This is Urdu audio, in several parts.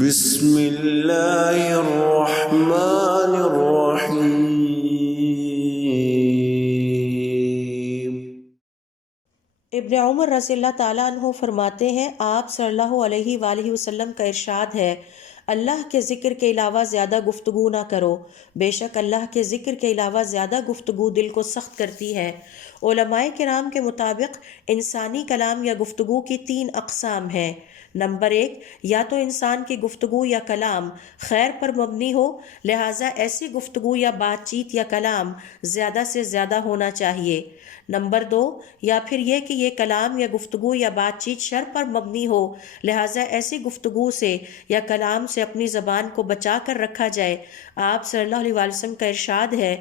بسم اللہ الرحمن الرحیم۔ ابن عمر رضی اللہ تعالیٰ عنہ فرماتے ہیں، آپ صلی اللہ علیہ وآلہ وسلم کا ارشاد ہے، اللہ کے ذکر کے علاوہ زیادہ گفتگو نہ کرو، بے شک اللہ کے ذکر کے علاوہ زیادہ گفتگو دل کو سخت کرتی ہے۔ علماء کرام کے مطابق انسانی کلام یا گفتگو کی 3 اقسام ہیں۔ نمبر 1، یا تو انسان کی گفتگو یا کلام خیر پر مبنی ہو، لہٰذا ایسی گفتگو یا بات چیت یا کلام زیادہ سے زیادہ ہونا چاہیے۔ نمبر 2، یا پھر یہ کہ یہ کلام یا گفتگو یا بات چیت شر پر مبنی ہو، لہٰذا ایسی گفتگو سے یا کلام سے اپنی زبان کو بچا کر رکھا جائے۔ آپ صلی اللہ علیہ وسلم کا ارشاد ہے،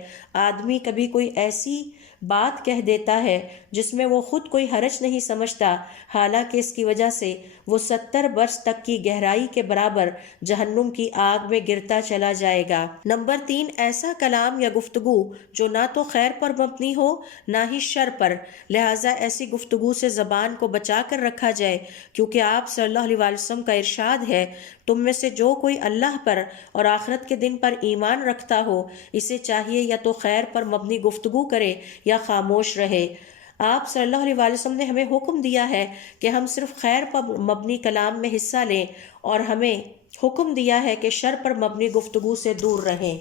آدمی کبھی کوئی ایسی بات کہہ دیتا ہے جس میں وہ خود کوئی حرج نہیں سمجھتا، حالانکہ اس کی وجہ سے وہ 70 برس تک کی گہرائی کے برابر جہنم کی آگ میں گرتا چلا جائے گا۔ نمبر 3، ایسا کلام یا گفتگو جو نہ تو خیر پر مبنی ہو نہ ہی شر پر، لہٰذا ایسی گفتگو سے زبان کو بچا کر رکھا جائے، کیونکہ آپ صلی اللہ علیہ وسلم کا ارشاد ہے، تم میں سے جو کوئی اللہ پر اور آخرت کے دن پر ایمان رکھتا ہو، اسے چاہیے یا تو خیر پر مبنی گفتگو کرے یا خاموش رہے۔ آپ صلی اللہ علیہ وسلم نے ہمیں حکم دیا ہے کہ ہم صرف خیر پر مبنی کلام میں حصہ لیں، اور ہمیں حکم دیا ہے کہ شر پر مبنی گفتگو سے دور رہیں۔